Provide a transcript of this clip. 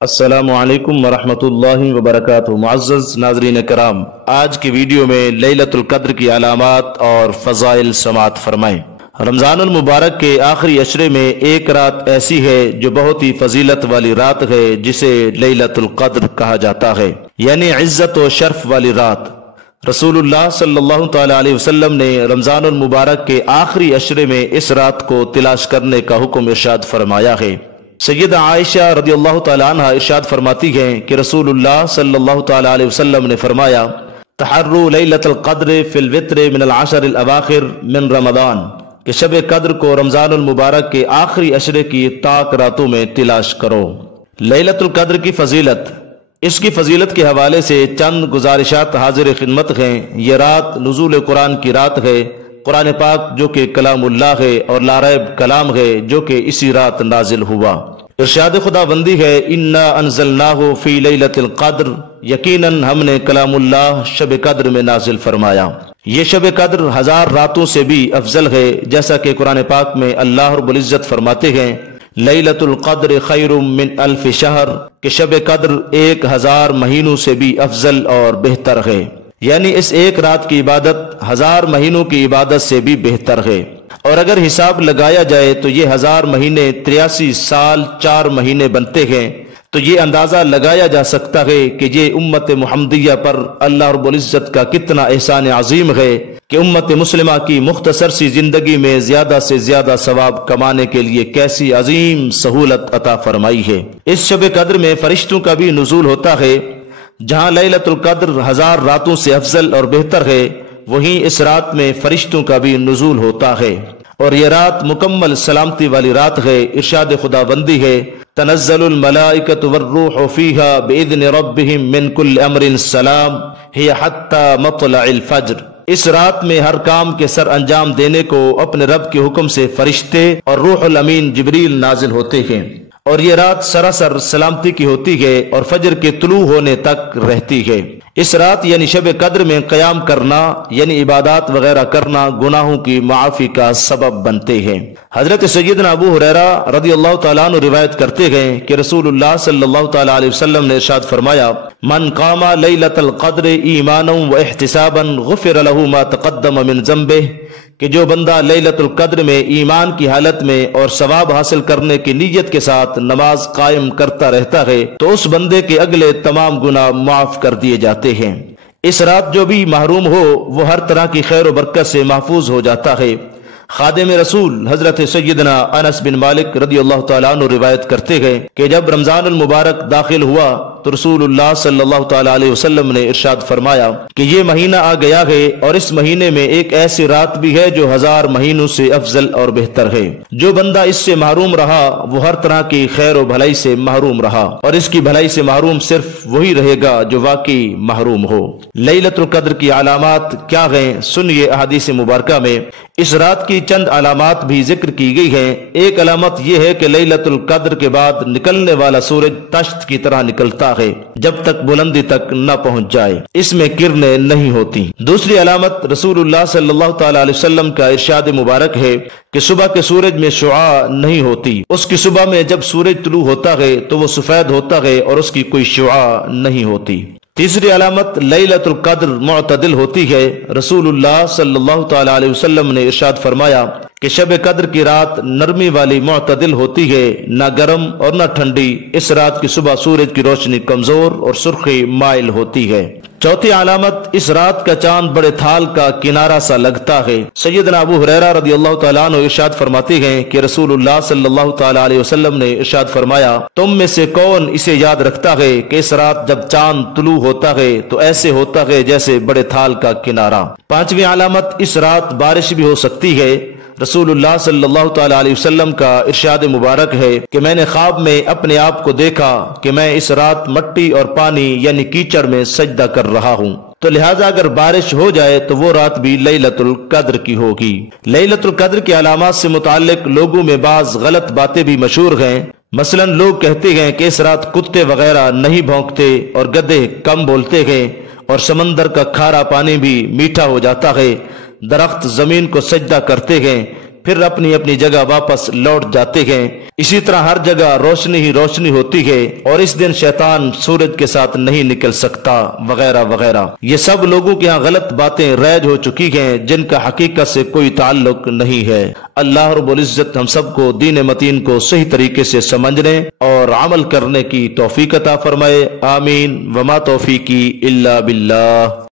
السلام علیکم ورحمۃ اللہ وبرکاتہ۔ معزز ناظرین کرام، آج کی ویڈیو میں لیلۃ القدر کی علامات اور فضائل سماعت فرمائیں۔ رمضان المبارک کے آخری عشرے میں ایک رات ایسی ہے جو بہت ہی فضیلت والی رات ہے، جسے لیلۃ القدر کہا جاتا ہے، یعنی عزت و شرف والی رات۔ رسول اللہ صلی اللہ تعالی علیہ وسلم نے رمضان المبارک کے آخری عشرے میں اس رات کو تلاش کرنے کا حکم ارشاد فرمایا ہے۔ سیدہ عائشہ رضی اللہ تعالی عنہ ارشاد فرماتی ہیں کہ رسول اللہ صلی اللہ تعالی علیہ وسلم نے فرمایا، تحروا لیلۃ القدر فی الوتر من العشر الاواخر من رمضان، کہ شب قدر کو رمضان المبارک کے آخری عشرے کی طاق راتوں میں تلاش کرو۔ لیلۃ القدر کی فضیلت، اس کی فضیلت کے حوالے سے چند گزارشات حاضر خدمت ہیں۔ یہ رات نزول قرآن کی رات ہے۔ قرآن پاک جو کہ کلام اللہ ہے اور لا ریب کلام ہے جو کہ اسی رات نازل ہوا۔ ارشاد خدا بندی ہے، انا انزلناہ فی لیلۃ القدر، یقیناً ہم نے کلام اللہ شب قدر میں نازل فرمایا۔ یہ شب قدر 1000 راتوں سے بھی افضل ہے، جیسا کہ قرآن پاک میں اللہ رب العزت فرماتے ہیں، لیلۃ القدر خیر من الف شہر، کہ شب قدر 1000 مہینوں سے بھی افضل اور بہتر ہے، یعنی اس ایک رات کی عبادت 1000 مہینوں کی عبادت سے بھی بہتر ہے۔ اور اگر حساب لگایا جائے تو یہ 1000 مہینے 83 سال 4 مہینے بنتے ہیں۔ تو یہ اندازہ لگایا جا سکتا ہے کہ یہ امت محمدیہ پر اللہ رب العزت کا کتنا احسان عظیم ہے کہ امت مسلمہ کی مختصر سی زندگی میں زیادہ سے زیادہ ثواب کمانے کے لیے کیسی عظیم سہولت عطا فرمائی ہے۔ اس شب قدر میں فرشتوں کا بھی نزول ہوتا ہے۔ جہاں لیلۃ القدر 1000 راتوں سے افضل اور بہتر ہے، وہیں اس رات میں فرشتوں کا بھی نزول ہوتا ہے، اور یہ رات مکمل سلامتی والی رات ہے۔ ارشاد خدا بندی ہے، تنزل الملائکۃ والروح فیہا باذن ربہم من کل امر سلام ہی حتی مطلع الفجر۔ اس رات میں ہر کام کے سر انجام دینے کو اپنے رب کے حکم سے فرشتے اور روح الامین جبریل نازل ہوتے ہیں، اور یہ رات سراسر سلامتی کی ہوتی ہے اور فجر کے طلوع ہونے تک رہتی ہے۔ اس رات یعنی شب قدر میں قیام کرنا، یعنی عبادات وغیرہ کرنا، گناہوں کی معافی کا سبب بنتے ہیں۔ حضرت سیدنا ابو ہریرہ رضی اللہ تعالیٰ عنہ روایت کرتے ہیں کہ رسول اللہ صلی اللہ تعالیٰ علیہ وسلم نے ارشاد فرمایا، من قام لیلۃ القدر ایمانا واحتسابا غفر له ما تقدم من ذنبہ، کہ جو بندہ لیلۃ القدر میں ایمان کی حالت میں اور ثواب حاصل کرنے کی نیت کے ساتھ نماز قائم کرتا رہتا ہے تو اس بندے کے اگلے تمام گناہ معاف کر دیے جاتے ہیں۔ اس رات جو بھی محروم ہو وہ ہر طرح کی خیر و برکت سے محفوظ ہو جاتا ہے۔ خادم رسول حضرت سیدنا انس بن مالک رضی اللہ تعالیٰ عنہ روایت کرتے ہیں کہ جب رمضان المبارک داخل ہوا تو رسول اللہ صلی اللہ تعالیٰ علیہ وسلم نے ارشاد فرمایا کہ یہ مہینہ آ گیا ہے، اور اس مہینے میں ایک ایسی رات بھی ہے جو 1000 مہینوں سے افضل اور بہتر ہے۔ جو بندہ اس سے محروم رہا وہ ہر طرح کی خیر و بھلائی سے محروم رہا، اور اس کی بھلائی سے محروم صرف وہی رہے گا جو واقعی محروم ہو۔ لیلۃ القدر کی علامات کیا ہیں؟ سنیے احادیث مبارکہ میں اس رات کی چند علامات بھی ذکر کی گئی ہیں۔ ایک علامت یہ ہے کہ لیلۃ القدر کے بعد نکلنے والا سورج تشت کی طرح نکلتا ہے جب تک بلندی تک نہ پہنچ جائے، اس میں کرنیں نہیں ہوتی۔ دوسری علامت رسول اللہ صلی اللہ تعالی علیہ وسلم کا ارشاد مبارک ہے کہ صبح کے سورج میں شعاع نہیں ہوتی۔ اس کی صبح میں جب سورج طلوع ہوتا ہے تو وہ سفید ہوتا ہے اور اس کی کوئی شعاع نہیں ہوتی۔ تیسری علامت لیلۃ القدر معتدل ہوتی ہے۔ رسول اللہ صلی اللہ تعالی علیہ وسلم نے ارشاد فرمایا کہ شب قدر کی رات نرمی والی معتدل ہوتی ہے، نہ گرم اور نہ ٹھنڈی۔ اس رات کی صبح سورج کی روشنی کمزور اور سرخی مائل ہوتی ہے۔ چوتھی علامت، اس رات کا چاند بڑے تھال کا کنارہ سا لگتا ہے۔ سیدنا ابو ہریرہ رضی اللہ تعالیٰ عنہ ارشاد فرماتے ہیں کہ رسول اللہ صلی اللہ تعالیٰ علیہ وسلم نے ارشاد فرمایا، تم میں سے کون اسے یاد رکھتا ہے کہ اس رات جب چاند طلوع ہوتا ہے تو ایسے ہوتا ہے جیسے بڑے تھال کا کنارہ۔ پانچویں علامت، اس رات بارش بھی ہو سکتی ہے۔ رسول اللہ صلی اللہ تعالی علیہ وسلم کا ارشاد مبارک ہے کہ میں نے خواب میں اپنے آپ کو دیکھا کہ میں اس رات مٹی اور پانی یعنی کیچڑ میں سجدہ کر رہا ہوں، تو لہٰذا اگر بارش ہو جائے تو وہ رات بھی لیلۃ القدر کی ہوگی۔ لیلۃ القدر کی علامات سے متعلق لوگوں میں بعض غلط باتیں بھی مشہور ہیں۔ مثلا لوگ کہتے ہیں کہ اس رات کتے وغیرہ نہیں بھونکتے اور گدھے کم بولتے ہیں، اور سمندر کا کھارا پانی بھی میٹھا ہو جاتا ہے، درخت زمین کو سجدہ کرتے ہیں، پھر اپنی اپنی جگہ واپس لوٹ جاتے ہیں۔ اسی طرح ہر جگہ روشنی ہی روشنی ہوتی ہے اور اس دن شیطان سورج کے ساتھ نہیں نکل سکتا، وغیرہ وغیرہ۔ یہ سب لوگوں کے ہاں غلط باتیں رائج ہو چکی ہیں جن کا حقیقت سے کوئی تعلق نہیں ہے۔ اللہ رب العزت ہم سب کو دین متین کو صحیح طریقے سے سمجھنے اور عمل کرنے کی توفیق عطا فرمائے، آمین۔ وما توفیقی الا باللہ۔